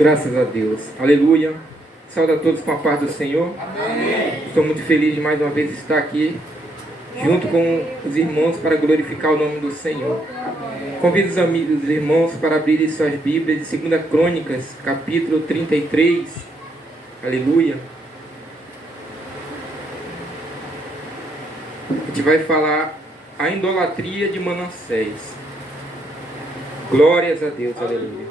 Graças a Deus. Aleluia. Saúde a todos com a paz do Senhor. Amém. Estou muito feliz de mais uma vez estar aqui junto com os irmãos para glorificar o nome do Senhor. Convido os amigos e irmãos para abrirem suas Bíblias de 2 Crônicas, capítulo 33. Aleluia. A gente vai falar a idolatria de Manassés. Glórias a Deus. Aleluia.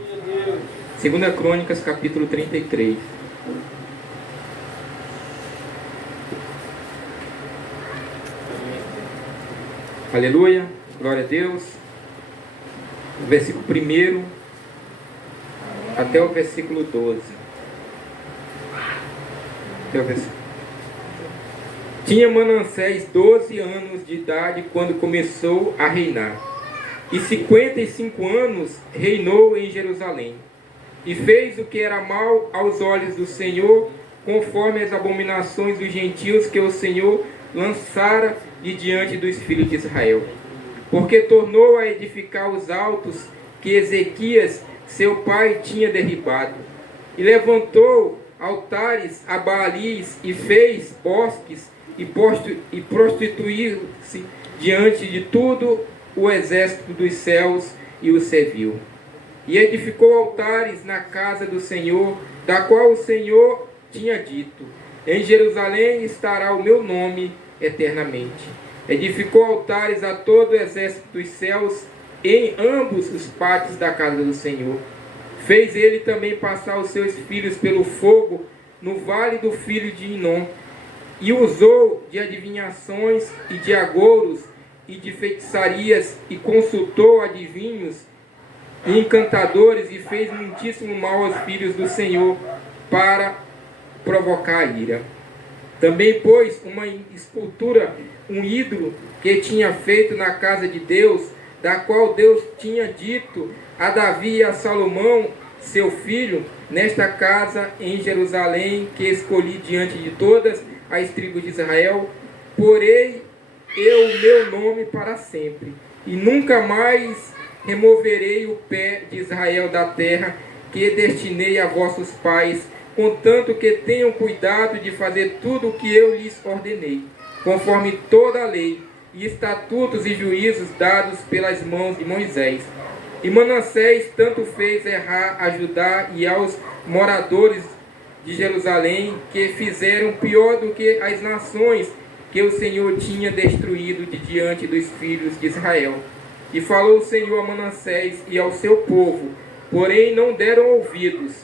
2 Crônicas, capítulo 33. Aleluia, glória a Deus. Versículo 1 até o versículo 12. Tinha Manassés 12 anos de idade quando começou a reinar, e 55 anos reinou em Jerusalém. E fez o que era mal aos olhos do Senhor, conforme as abominações dos gentios que o Senhor lançara de diante dos filhos de Israel. Porque tornou a edificar os altos que Ezequias, seu pai, tinha derribado. E levantou altares a Baalis, e fez bosques, e prostituiu-se diante de todo o exército dos céus, e o serviu. E edificou altares na casa do Senhor, da qual o Senhor tinha dito: em Jerusalém estará o meu nome eternamente. Edificou altares a todo o exército dos céus em ambos os pátios da casa do Senhor. Fez ele também passar os seus filhos pelo fogo no vale do filho de Inom, e usou de adivinhações e de agouros e de feitiçarias, e consultou adivinhos e encantadores, e fez muitíssimo mal aos filhos do Senhor para provocar a ira. Também pôs uma escultura, um ídolo que tinha feito na casa de Deus, da qual Deus tinha dito a Davi e a Salomão, seu filho: nesta casa em Jerusalém, que escolhi diante de todas as tribos de Israel, porei eu o meu nome para sempre, e nunca mais removerei o pé de Israel da terra que destinei a vossos pais, contanto que tenham cuidado de fazer tudo o que eu lhes ordenei, conforme toda a lei e estatutos e juízos dados pelas mãos de Moisés. E Manassés tanto fez errar a Judá e aos moradores de Jerusalém, que fizeram pior do que as nações que o Senhor tinha destruído de diante dos filhos de Israel. E falou o Senhor a Manassés e ao seu povo, porém não deram ouvidos,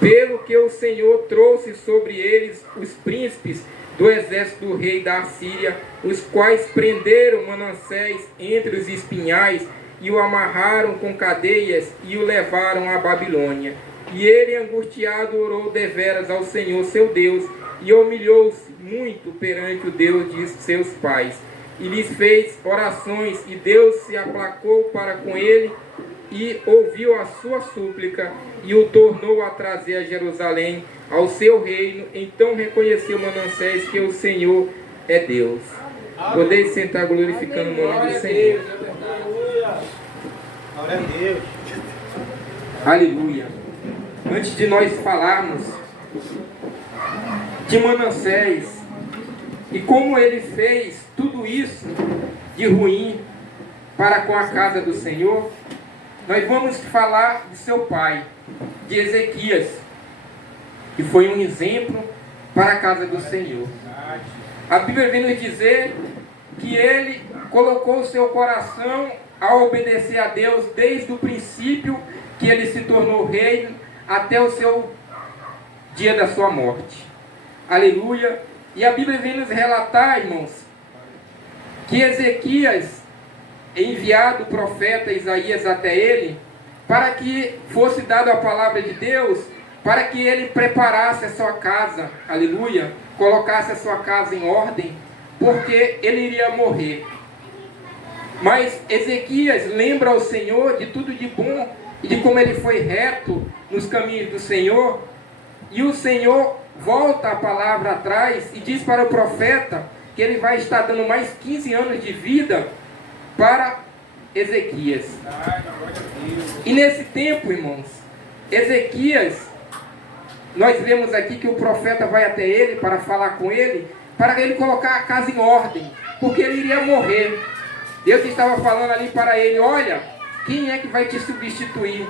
pelo que o Senhor trouxe sobre eles os príncipes do exército do rei da Assíria, os quais prenderam Manassés entre os espinhais, e o amarraram com cadeias, e o levaram à Babilônia. E ele, angustiado, orou deveras ao Senhor seu Deus, e humilhou-se muito perante o Deus de seus pais, e lhes fez orações, e Deus se aplacou para com ele, e ouviu a sua súplica, e o tornou a trazer a Jerusalém, ao seu reino. Então reconheceu Manassés que o Senhor é Deus. Podeis sentar glorificando o nome do Senhor. Glória a Deus. Aleluia. Antes de nós falarmos de Manassés e como ele fez tudo isso de ruim para com a casa do Senhor, nós vamos falar de seu pai, de Ezequias, que foi um exemplo para a casa do Senhor. A Bíblia vem nos dizer que ele colocou o seu coração a obedecer a Deus desde o princípio que ele se tornou rei até o seu dia da sua morte. Aleluia. E a Bíblia vem nos relatar, irmãos, que Ezequias, enviado o profeta Isaías até ele, para que fosse dada a palavra de Deus, para que ele preparasse a sua casa, aleluia, colocasse a sua casa em ordem, porque ele iria morrer. Mas Ezequias lembra ao Senhor de tudo de bom e de como ele foi reto nos caminhos do Senhor, e o Senhor volta a palavra atrás e diz para o profeta que ele vai estar dando mais 15 anos de vida para Ezequias. E nesse tempo, irmãos, Ezequias, nós vemos aqui que o profeta vai até ele para falar com ele, para ele colocar a casa em ordem, porque ele iria morrer. Deus estava falando ali para ele: olha, quem é que vai te substituir?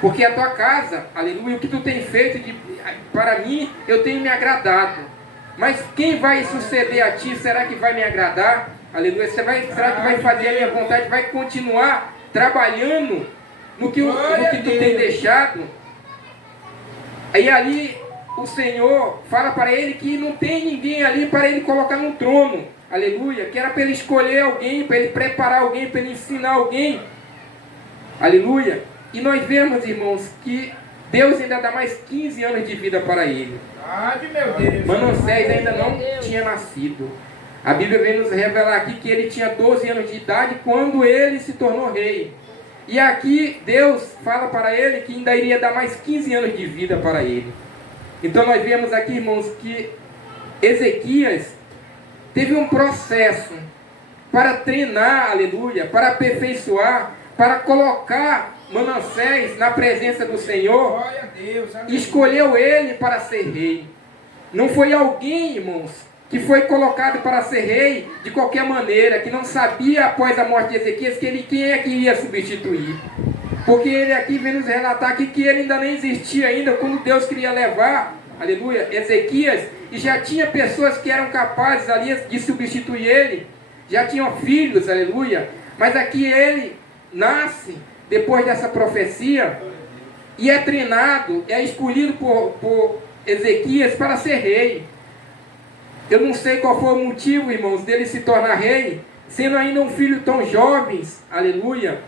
Porque a tua casa, aleluia, o que tu tem feito para mim, eu tenho me agradado. Mas quem vai suceder a ti, será que vai me agradar? Aleluia, será que vai fazer a minha vontade, vai continuar trabalhando no que tu tem deixado? Aí ali o Senhor fala para ele que não tem ninguém ali para ele colocar no trono. Aleluia, que era para ele escolher alguém, para ele preparar alguém, para ele ensinar alguém. Aleluia. E nós vemos, irmãos, que Deus ainda dá mais 15 anos de vida para ele. Meu Deus. Manassés ainda não tinha nascido. A Bíblia vem nos revelar aqui que ele tinha 12 anos de idade quando ele se tornou rei. E aqui Deus fala para ele que ainda iria dar mais 15 anos de vida para ele. Então nós vemos aqui, irmãos, que Ezequias teve um processo para treinar, aleluia, para aperfeiçoar, para colocar Manassés na presença do Senhor. Glória a Deus, escolheu ele para ser rei. Não foi alguém, irmãos, que foi colocado para ser rei de qualquer maneira, que não sabia após a morte de Ezequias quem é que iria substituir. Porque ele aqui vem nos relatar aqui que ele ainda nem existia ainda quando Deus queria levar, aleluia, Ezequias, e já tinha pessoas que eram capazes ali de substituir ele, já tinham filhos, aleluia, mas aqui ele nasce depois dessa profecia e é treinado, é escolhido por Ezequias para ser rei. Eu não sei qual foi o motivo, irmãos, dele se tornar rei, sendo ainda um filho tão jovem, aleluia.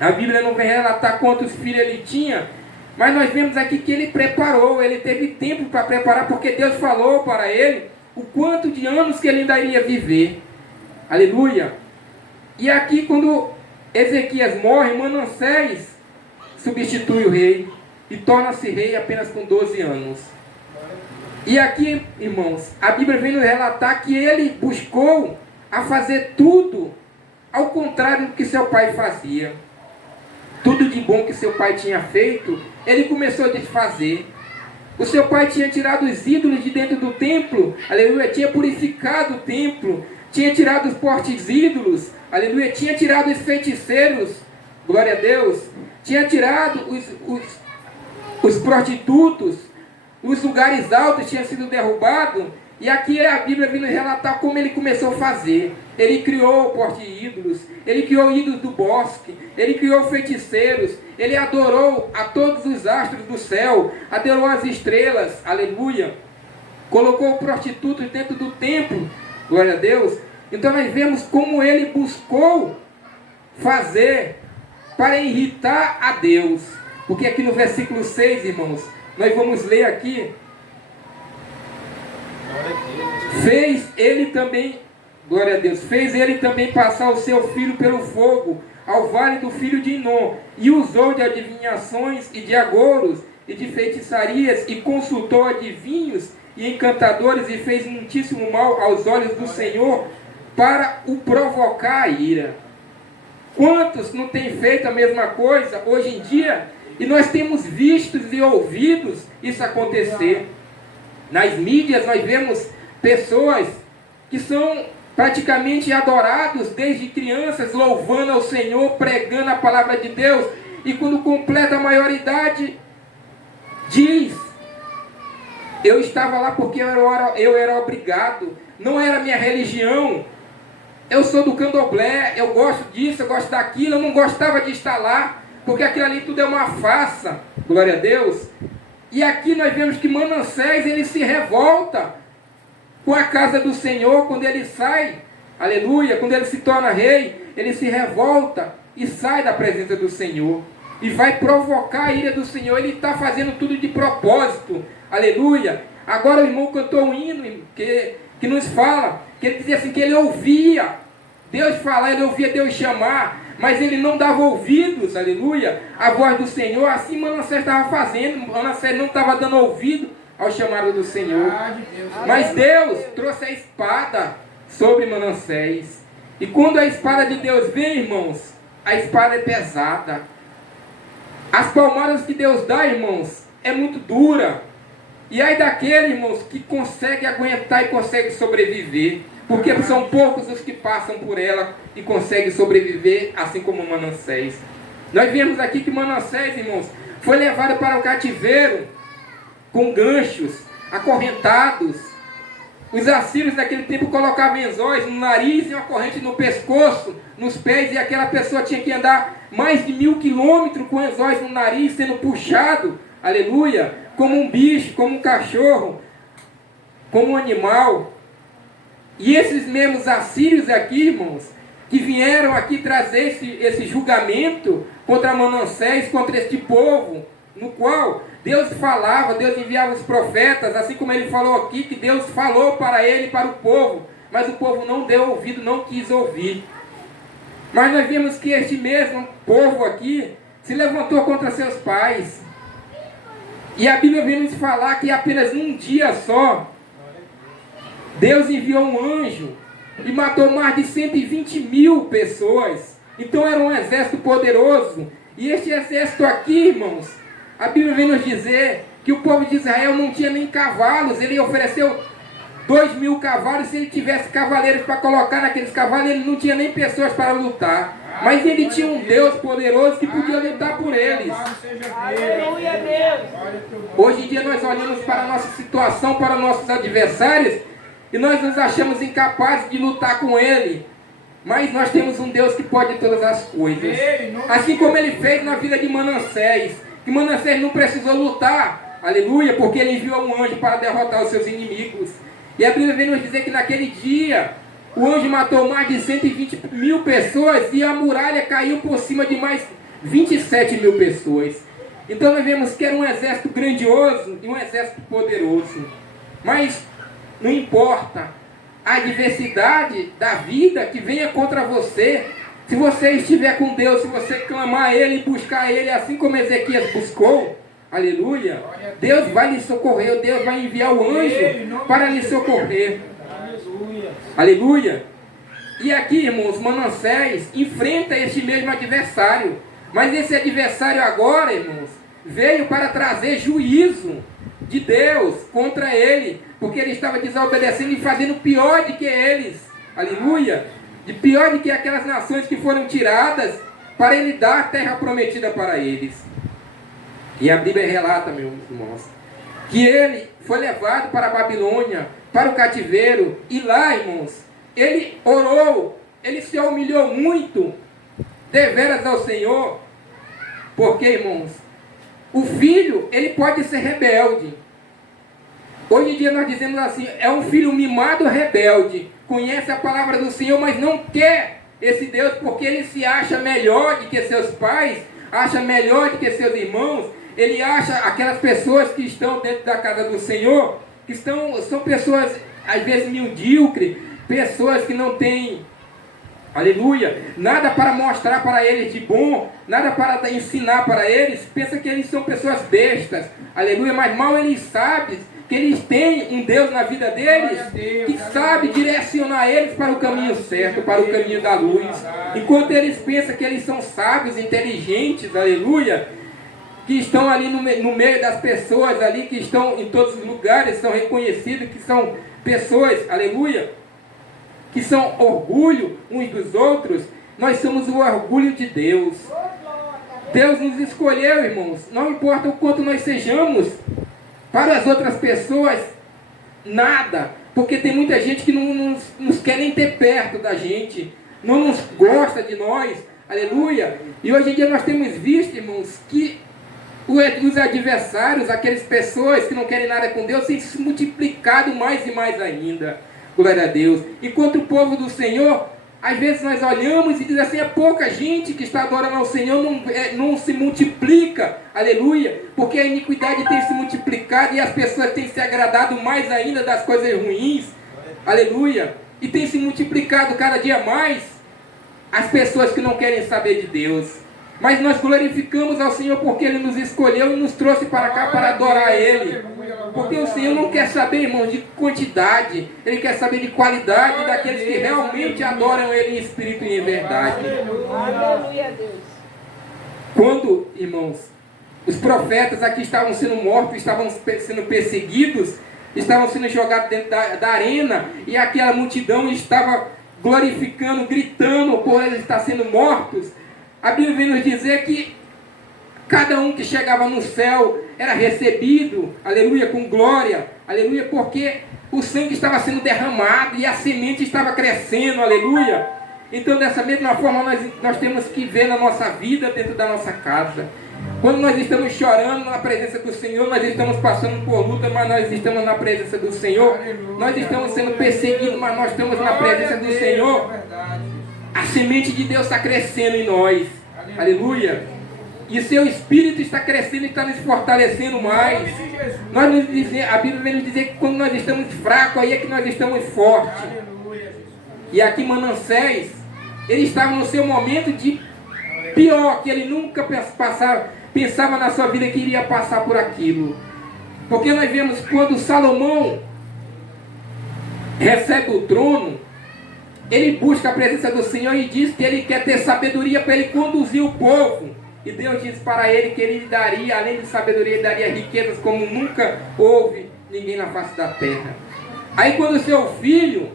A Bíblia não vem relatar quantos filhos ele tinha, mas nós vemos aqui que ele preparou, ele teve tempo para preparar, porque Deus falou para ele o quanto de anos que ele ainda iria viver. Aleluia. E aqui quando Ezequias morre, Manassés substitui o rei e torna-se rei apenas com 12 anos. E aqui, irmãos, a Bíblia vem nos relatar que ele buscou a fazer tudo ao contrário do que seu pai fazia. Tudo de bom que seu pai tinha feito, ele começou a desfazer. O seu pai tinha tirado os ídolos de dentro do templo, aleluia, tinha purificado o templo, tinha tirado os portes ídolos, aleluia, tinha tirado os feiticeiros, glória a Deus, tinha tirado os prostitutos, os lugares altos tinham sido derrubados, e aqui a Bíblia vem nos relatar como ele começou a fazer. Ele criou o porte de ídolos, ele criou ídolos do bosque, ele criou feiticeiros, ele adorou a todos os astros do céu, adorou as estrelas, aleluia, colocou prostitutos dentro do templo, glória a Deus. Então nós vemos como ele buscou fazer para irritar a Deus, porque aqui no versículo 6, irmãos, nós vamos ler aqui, fez ele também, glória a Deus, fez ele também passar o seu filho pelo fogo, ao vale do filho de Inom, e usou de adivinhações e de agouros, e de feitiçarias, e consultou adivinhos e encantadores, e fez muitíssimo mal aos olhos do Senhor, para o provocar a ira. Quantos não têm feito a mesma coisa hoje em dia? E nós temos visto e ouvido isso acontecer. Nas mídias nós vemos pessoas que são praticamente adorados desde crianças, louvando ao Senhor, pregando a palavra de Deus, e quando completa a maioridade, diz: eu estava lá porque eu era obrigado, não era minha religião, eu sou do candomblé, eu gosto disso, eu gosto daquilo, eu não gostava de estar lá, porque aquilo ali tudo é uma farsa, glória a Deus. E aqui nós vemos que Manassés, ele se revolta com a casa do Senhor, quando ele sai, aleluia, quando ele se torna rei, ele se revolta e sai da presença do Senhor, e vai provocar a ira do Senhor. Ele está fazendo tudo de propósito, aleluia. Agora o irmão cantou um hino que nos fala, que ele dizia assim, que ele ouvia Deus falar, ele ouvia Deus chamar, mas ele não dava ouvidos, aleluia, à voz do Senhor. Assim Manassés estava fazendo, Manassés não estava dando ouvido ao chamado do Senhor. Mas Deus trouxe a espada sobre Manassés. E quando a espada de Deus vem, irmãos, a espada é pesada. As palmadas que Deus dá, irmãos, é muito dura. E aí daquele, irmãos, que consegue aguentar e consegue sobreviver. Porque são poucos os que passam por ela e conseguem sobreviver, assim como Manassés. Nós vemos aqui que Manassés, irmãos, foi levado para o cativeiro com ganchos, acorrentados. Os assírios naquele tempo colocavam anzóis no nariz e uma corrente no pescoço, nos pés, e aquela pessoa tinha que andar mais de 1000 quilômetros com anzóis no nariz, sendo puxado, aleluia, como um bicho, como um cachorro, como um animal. E esses mesmos assírios aqui, irmãos, que vieram aqui trazer esse julgamento contra Manassés, contra este povo, no qual Deus falava, Deus enviava os profetas, assim como ele falou aqui, que Deus falou para ele e para o povo, mas o povo não deu ouvido, não quis ouvir. Mas nós vimos que este mesmo povo aqui se levantou contra seus pais. E a Bíblia vem nos falar que apenas num dia só, Deus enviou um anjo e matou mais de 120.000 pessoas. Então era um exército poderoso. E este exército aqui, irmãos, a Bíblia vem nos dizer que o povo de Israel não tinha nem cavalos. Ele ofereceu 2.000 cavalos. Se ele tivesse cavaleiros para colocar naqueles cavalos, ele não tinha nem pessoas para lutar. Mas ele tinha um Deus poderoso que podia lutar por eles. Aleluia, Deus. Hoje em dia nós olhamos para a nossa situação, para nossos adversários, e nós nos achamos incapazes de lutar com ele. Mas nós temos um Deus que pode todas as coisas. Assim como ele fez na vida de Manassés. Que Manassés não precisou lutar, aleluia, porque ele enviou um anjo para derrotar os seus inimigos. E a Bíblia vem nos dizer que naquele dia, o anjo matou mais de 120.000 pessoas e a muralha caiu por cima de mais 27.000 pessoas. Então nós vemos que era um exército grandioso e um exército poderoso. Mas não importa a adversidade da vida que venha contra você, se você estiver com Deus, se você clamar a Ele e buscar Ele, assim como Ezequias buscou, aleluia, Deus vai lhe socorrer, Deus vai enviar o anjo para lhe socorrer. Aleluia. E aqui, irmãos, Manassés enfrenta este mesmo adversário. Mas esse adversário agora, irmãos, veio para trazer juízo de Deus contra ele, porque ele estava desobedecendo e fazendo pior do que eles. Aleluia. De pior do que aquelas nações que foram tiradas para ele dar a terra prometida para eles. E a Bíblia relata, meus irmãos, que ele foi levado para a Babilônia, para o cativeiro, e lá, irmãos, ele orou, ele se humilhou muito, deveras ao Senhor, porque, irmãos, o filho, ele pode ser rebelde. Hoje em dia nós dizemos assim, é um filho mimado rebelde, conhece a palavra do Senhor, mas não quer esse Deus, porque ele se acha melhor do que seus pais, acha melhor do que seus irmãos, ele acha aquelas pessoas que estão dentro da casa do Senhor, que são pessoas, às vezes, medíocres, pessoas que não têm, aleluia, nada para mostrar para eles de bom, nada para ensinar para eles, pensa que eles são pessoas bestas, aleluia, mas mal eles sabem que eles têm um Deus na vida deles, que sabe direcionar eles para o caminho certo, para o caminho da luz. Enquanto eles pensam que eles são sábios, inteligentes, aleluia, que estão ali no meio das pessoas ali, que estão em todos os lugares, são reconhecidos, que são pessoas, aleluia, que são orgulho uns dos outros. Nós somos o orgulho de Deus. Deus nos escolheu, irmãos, não importa o quanto nós sejamos, para as outras pessoas, nada, porque tem muita gente que não nos quer nem ter perto da gente, não nos gosta de nós, aleluia. E hoje em dia nós temos visto, irmãos, que os adversários, aquelas pessoas que não querem nada com Deus, têm se multiplicado mais e mais ainda, glória a Deus. Enquanto o povo do Senhor, às vezes nós olhamos e diz assim, é pouca gente que está adorando ao Senhor, não se multiplica, aleluia, porque a iniquidade tem se multiplicado e as pessoas têm se agradado mais ainda das coisas ruins, aleluia, e tem se multiplicado cada dia mais as pessoas que não querem saber de Deus. Mas nós glorificamos ao Senhor porque Ele nos escolheu e nos trouxe para cá para adorar Ele. Porque o Senhor não quer saber, irmão, de quantidade. Ele quer saber de qualidade daqueles que realmente adoram Ele em espírito e em verdade. Aleluia, Deus. Quando, irmãos, Os profetas aqui estavam sendo mortos, estavam sendo perseguidos, estavam sendo jogados dentro da arena, e aquela multidão estava glorificando, gritando por eles estar sendo mortos. A Bíblia vem nos dizer que cada um que chegava no céu era recebido, aleluia, com glória, aleluia, porque o sangue estava sendo derramado e a semente estava crescendo, aleluia. Então, dessa mesma forma, nós temos que ver na nossa vida, dentro da nossa casa. Quando nós estamos chorando na presença do Senhor, nós estamos passando por luta, mas nós estamos na presença do Senhor. Nós estamos sendo perseguidos, mas nós estamos na presença do Senhor. A semente de Deus está crescendo em nós, aleluia. E seu Espírito está crescendo e está nos fortalecendo mais. A Bíblia vem nos dizer que quando nós estamos fracos, aí é que nós estamos fortes. E aqui Manassés, ele estava no seu momento de pior, que ele nunca pensava na sua vida que iria passar por aquilo. Porque nós vemos quando Salomão recebe o trono, ele busca a presença do Senhor e diz que ele quer ter sabedoria para ele conduzir o povo. E Deus disse para ele que ele lhe daria, além de sabedoria, ele daria riquezas como nunca houve ninguém na face da terra. Aí quando o seu filho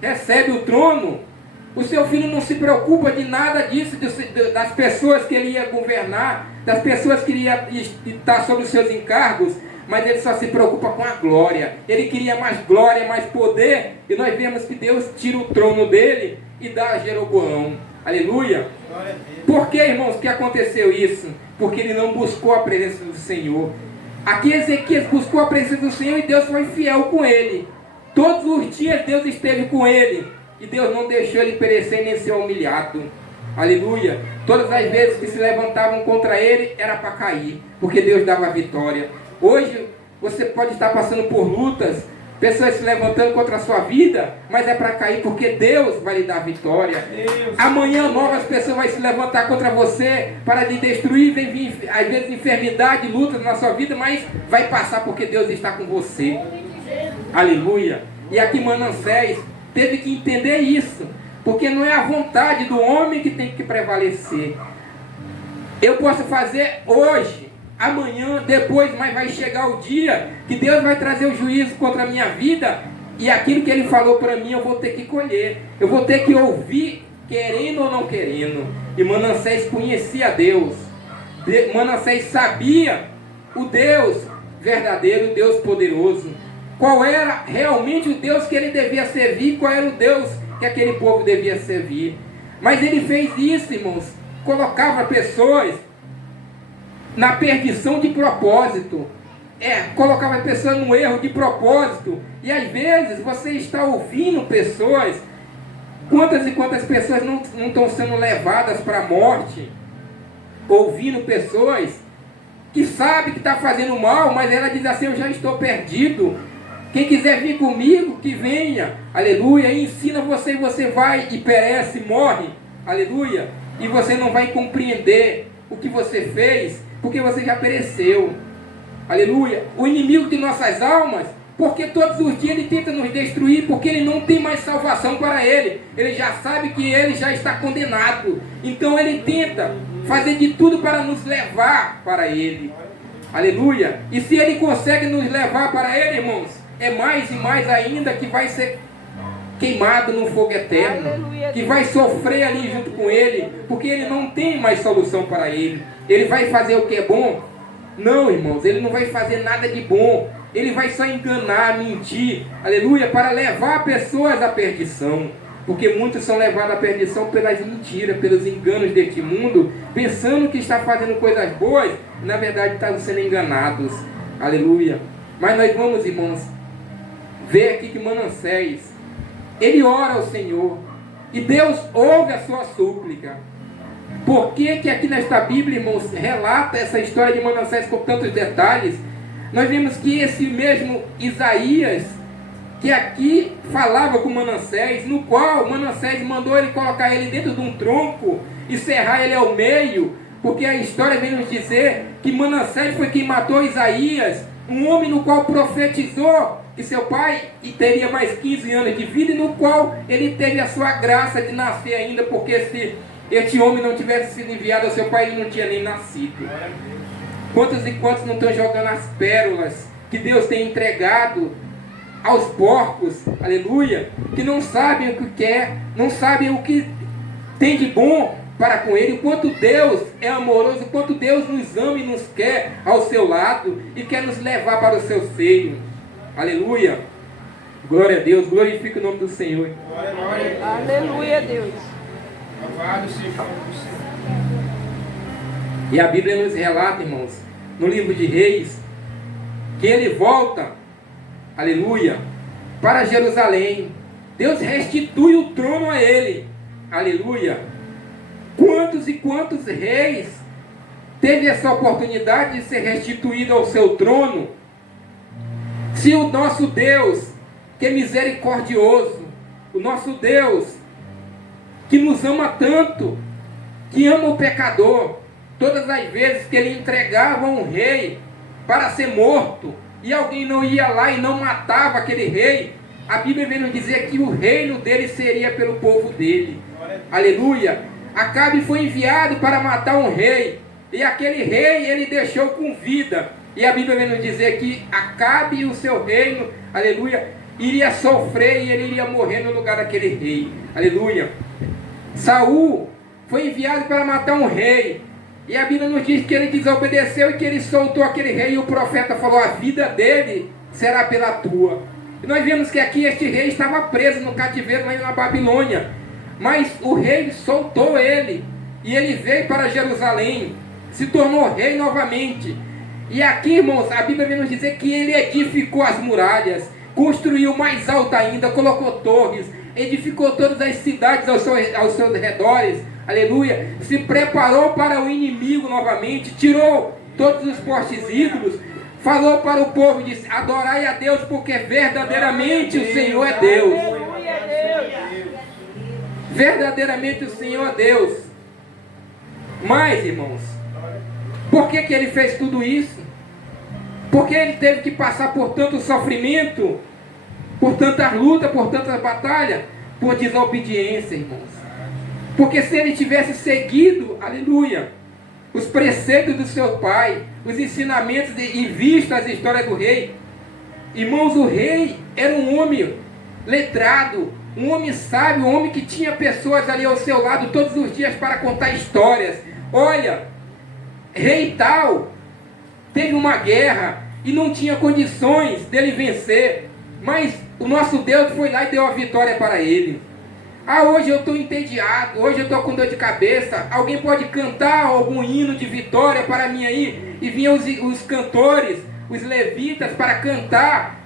recebe o trono, o seu filho não se preocupa de nada disso, das pessoas que ele ia governar, das pessoas que ele ia estar sobre os seus encargos, mas ele só se preocupa com a glória. Ele queria mais glória, mais poder, e nós vemos que Deus tira o trono dele e dá a Jeroboão. Aleluia. Por que, irmãos, que aconteceu isso? Porque ele não buscou a presença do Senhor. Aqui Ezequias buscou a presença do Senhor e Deus foi fiel com ele. Todos os dias Deus esteve com ele. E Deus não deixou ele perecer nem ser humilhado. Aleluia. Todas as vezes que se levantavam contra ele, era para cair. Porque Deus dava a vitória. Hoje, você pode estar passando por lutas, pessoas se levantando contra a sua vida, mas é para cair, porque Deus vai lhe dar a vitória. Amanhã novas pessoas vão se levantar contra você para lhe destruir, vem vir às vezes enfermidade, lutas na sua vida, mas vai passar porque Deus está com você. Aleluia. E aqui Manassés teve que entender isso, porque não é a vontade do homem que tem que prevalecer. Eu posso fazer hoje, amanhã, depois, mas vai chegar o dia que Deus vai trazer o juízo contra a minha vida, e aquilo que Ele falou para mim eu vou ter que colher, eu vou ter que ouvir, querendo ou não querendo. E Manassés conhecia Deus, Manassés sabia o Deus verdadeiro, o Deus poderoso, qual era realmente o Deus que ele devia servir, qual era o Deus que aquele povo devia servir. Mas ele fez isso, irmãos, colocava pessoas na perdição de propósito, colocava pessoas no erro de propósito. E às vezes você está ouvindo pessoas, quantas e quantas pessoas não estão sendo levadas para a morte, ouvindo pessoas que sabem que está fazendo mal, mas ela diz assim: eu já estou perdido, quem quiser vir comigo, que venha, aleluia, e ensina você, e você vai e perece, morre, aleluia, e você não vai compreender o que você fez, porque você já pereceu, aleluia. O inimigo de nossas almas, porque todos os dias ele tenta nos destruir, porque ele não tem mais salvação para ele já sabe que ele já está condenado, então ele tenta fazer de tudo para nos levar para ele, aleluia. E se ele consegue nos levar para ele, irmãos, é mais e mais ainda que vai ser queimado no fogo eterno, aleluia, que vai sofrer ali junto com ele, porque ele não tem mais solução para ele. Ele vai fazer o que é bom? Não, irmãos, ele não vai fazer nada de bom, ele vai só enganar, mentir, aleluia, para levar pessoas à perdição, porque muitos são levados à perdição pelas mentiras, pelos enganos deste mundo, pensando que está fazendo coisas boas, e na verdade estão sendo enganados, aleluia. Mas nós vamos, irmãos, ver aqui que Manassés, ele ora ao Senhor, e Deus ouve a sua súplica. Por que que aqui nesta Bíblia, irmãos, relata essa história de Manassés com tantos detalhes? Nós vemos que esse mesmo Isaías, que aqui falava com Manassés, no qual Manassés mandou ele colocar ele dentro de um tronco e serrar ele ao meio, porque a história vem nos dizer que Manassés foi quem matou Isaías, um homem no qual profetizou que seu pai teria mais 15 anos de vida, e no qual ele teve a sua graça de nascer ainda, porque se este homem não tivesse sido enviado ao seu pai, ele não tinha nem nascido. Quantos e quantos não estão jogando as pérolas que Deus tem entregado aos porcos, aleluia, que não sabem o que quer, não sabem o que tem de bom para com Ele, o quanto Deus é amoroso, o quanto Deus nos ama e nos quer ao seu lado e quer nos levar para o seu seio, aleluia. Glória a Deus, glorifica o nome do Senhor. Aleluia, Deus. Louvado seja o nome do Senhor. E a Bíblia nos relata, irmãos, no livro de Reis, que ele volta, aleluia, para Jerusalém. Deus restitui o trono a ele, aleluia. Quantos e quantos reis teve essa oportunidade de ser restituído ao seu trono? Se o nosso Deus, que é misericordioso, o nosso Deus, que nos ama tanto, que ama o pecador, todas as vezes que ele entregava um rei para ser morto, e alguém não ia lá e não matava aquele rei, a Bíblia vem nos dizer que o reino dele seria pelo povo dele. Aleluia. Acabe foi enviado para matar um rei, e aquele rei ele deixou com vida, e a Bíblia vem nos dizer que Acabe e o seu reino, aleluia, iria sofrer e ele iria morrer no lugar daquele rei, aleluia. Saul foi enviado para matar um rei, e a Bíblia nos diz que ele desobedeceu e que ele soltou aquele rei, e o profeta falou: a vida dele será pela tua. E nós vemos que aqui este rei estava preso no cativeiro lá na Babilônia, mas o rei soltou ele, e ele veio para Jerusalém, se tornou rei novamente. E aqui, irmãos, a Bíblia vem nos dizer que ele edificou as muralhas, construiu mais alto ainda, colocou torres, edificou todas as cidades aos seus redores, aleluia, se preparou para o inimigo novamente, tirou todos os postes ídolos, falou para o povo, disse: adorai a Deus, porque verdadeiramente o Senhor é Deus. Aleluia, Deus. Verdadeiramente o Senhor é Deus. Mas, irmãos, por que ele fez tudo isso? Porque ele teve que passar por tanto sofrimento, por tanta luta, por tanta batalha, por desobediência, irmãos. Porque se ele tivesse seguido, aleluia, os preceitos do seu pai, os ensinamentos e visto as histórias do rei, irmãos, o rei era um homem letrado, um homem sábio, um homem que tinha pessoas ali ao seu lado todos os dias para contar histórias. Olha, rei tal teve uma guerra e não tinha condições dele vencer, mas o nosso Deus foi lá e deu a vitória para ele. Ah, hoje eu estou entediado, hoje eu estou com dor de cabeça. Alguém pode cantar algum hino de vitória para mim aí? E vinham os cantores, os levitas, para cantar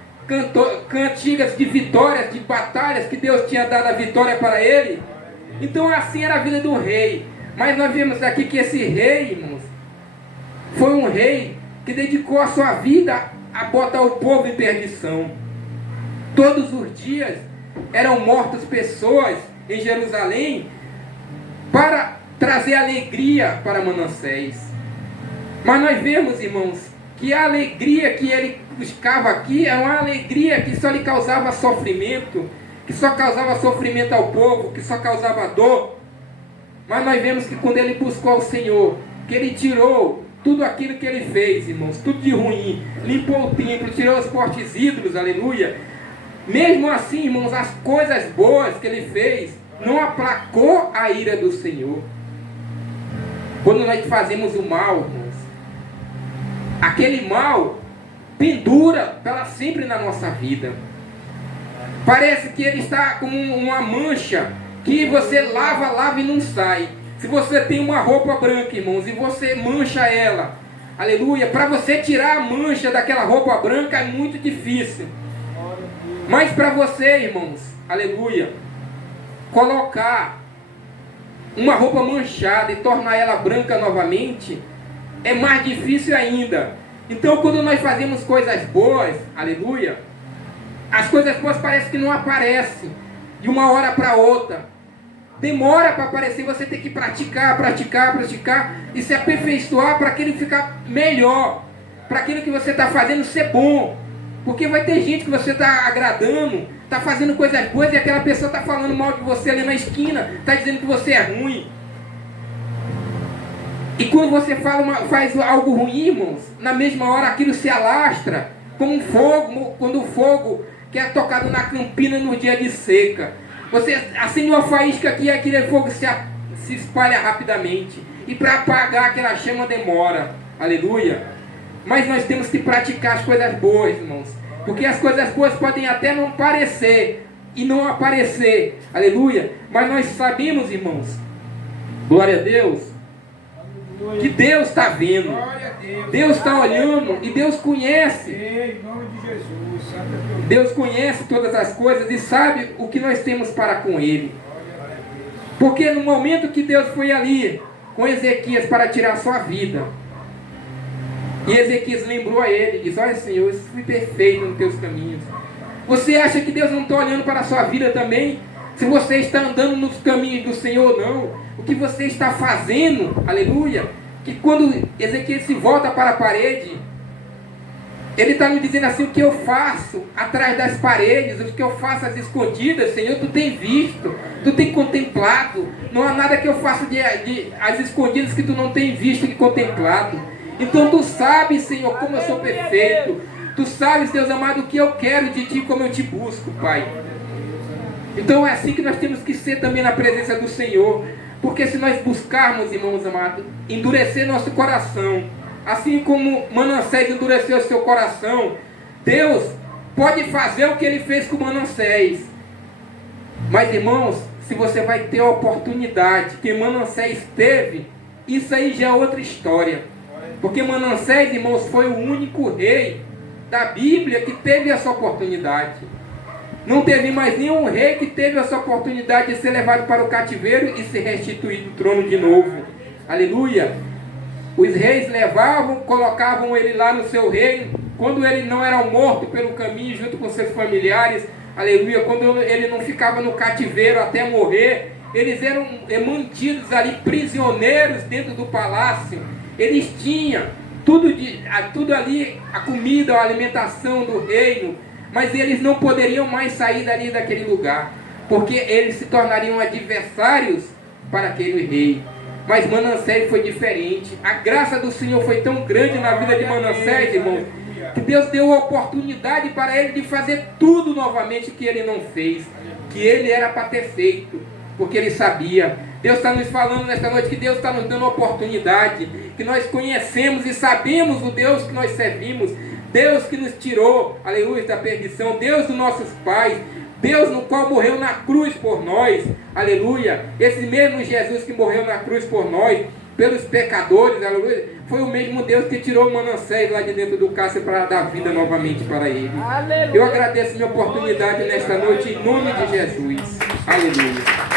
cantigas de vitórias, de batalhas que Deus tinha dado a vitória para ele. Então assim era a vida do rei. Mas nós vemos aqui que esse rei, irmãos, foi um rei que dedicou a sua vida a botar o povo em perdição. Todos os dias eram mortas pessoas em Jerusalém para trazer alegria para Manassés. Mas nós vemos, irmãos, que a alegria que ele buscava aqui é uma alegria que só lhe causava sofrimento, que só causava sofrimento ao povo, que só causava dor. Mas nós vemos que quando ele buscou ao Senhor, que ele tirou tudo aquilo que ele fez, irmãos, tudo de ruim, limpou o templo, tirou os postes ídolos, aleluia. Mesmo assim, irmãos, as coisas boas que ele fez não aplacou a ira do Senhor. Quando nós fazemos o mal, irmãos, aquele mal pendura para sempre na nossa vida. Parece que ele está como uma mancha que você lava e não sai. Se você tem uma roupa branca, irmãos, e você mancha ela, aleluia, para você tirar a mancha daquela roupa branca é muito difícil. Mas para você, irmãos, aleluia, colocar uma roupa manchada e tornar ela branca novamente é mais difícil ainda. Então quando nós fazemos coisas boas, aleluia, as coisas boas parecem que não aparecem de uma hora para outra. Demora para aparecer, você tem que praticar e se aperfeiçoar para aquilo ficar melhor, para aquilo que você está fazendo ser bom. Porque vai ter gente que você está agradando, está fazendo coisas boas e aquela pessoa está falando mal de você ali na esquina, está dizendo que você é ruim. E quando você faz algo ruim, irmãos, na mesma hora aquilo se alastra, como um fogo, quando o fogo que é tocado na campina no dia de seca. Você acende uma faísca aqui e aquele fogo se espalha rapidamente. E para apagar aquela chama demora. Aleluia. Mas nós temos que praticar as coisas boas, irmãos. Porque as coisas boas podem até não parecer e não aparecer. Aleluia. Mas nós sabemos, irmãos, glória a Deus, que Deus está vendo. Deus está olhando e Deus conhece. Em nome de Jesus. Deus conhece todas as coisas e sabe o que nós temos para com Ele. Porque no momento que Deus foi ali com Ezequias para tirar sua vida, e Ezequias lembrou a ele e disse: olha, Senhor, eu fui perfeito nos teus caminhos. Você acha que Deus não está olhando para a sua vida também? Se você está andando nos caminhos do Senhor ou não, o que você está fazendo, aleluia, que quando Ezequias se volta para a parede, ele está me dizendo assim: o que eu faço atrás das paredes, o que eu faço às escondidas, Senhor, tu tem visto, tu tem contemplado. Não há nada que eu faça às escondidas que tu não tem visto e contemplado. Então tu sabes, Senhor, como eu sou perfeito. Tu sabes, Deus amado, o que eu quero de ti, como eu te busco, Pai. Então é assim que nós temos que ser também na presença do Senhor. Porque se nós buscarmos, irmãos amados, endurecer nosso coração, assim como Manassés endureceu o seu coração, Deus pode fazer o que ele fez com Manassés. Mas, irmãos, se você vai ter a oportunidade que Manassés teve, isso aí já é outra história. Porque Manassés, irmãos, foi o único rei da Bíblia que teve essa oportunidade. Não teve mais nenhum rei que teve essa oportunidade de ser levado para o cativeiro e ser restituído do trono de novo. Aleluia! Os reis levavam, colocavam ele lá no seu reino. Quando ele não era morto pelo caminho junto com seus familiares, aleluia, quando ele não ficava no cativeiro até morrer, eles eram mantidos ali prisioneiros dentro do palácio. Eles tinham tudo ali, a comida, a alimentação do reino, mas eles não poderiam mais sair dali daquele lugar, porque eles se tornariam adversários para aquele rei. Mas Manassés foi diferente. A graça do Senhor foi tão grande na vida de Manassés, irmão, que Deus deu a oportunidade para ele de fazer tudo novamente que ele não fez, que ele era para ter feito, porque ele sabia. Deus está nos falando nesta noite que Deus está nos dando oportunidade, que nós conhecemos e sabemos o Deus que nós servimos, Deus que nos tirou, aleluia, da perdição, Deus dos nossos pais, Deus no qual morreu na cruz por nós, aleluia. Esse mesmo Jesus que morreu na cruz por nós, pelos pecadores, aleluia, foi o mesmo Deus que tirou Manassés lá de dentro do cárcere para dar vida novamente para ele. Aleluia. Eu agradeço a minha oportunidade nesta noite em nome de Jesus. Aleluia.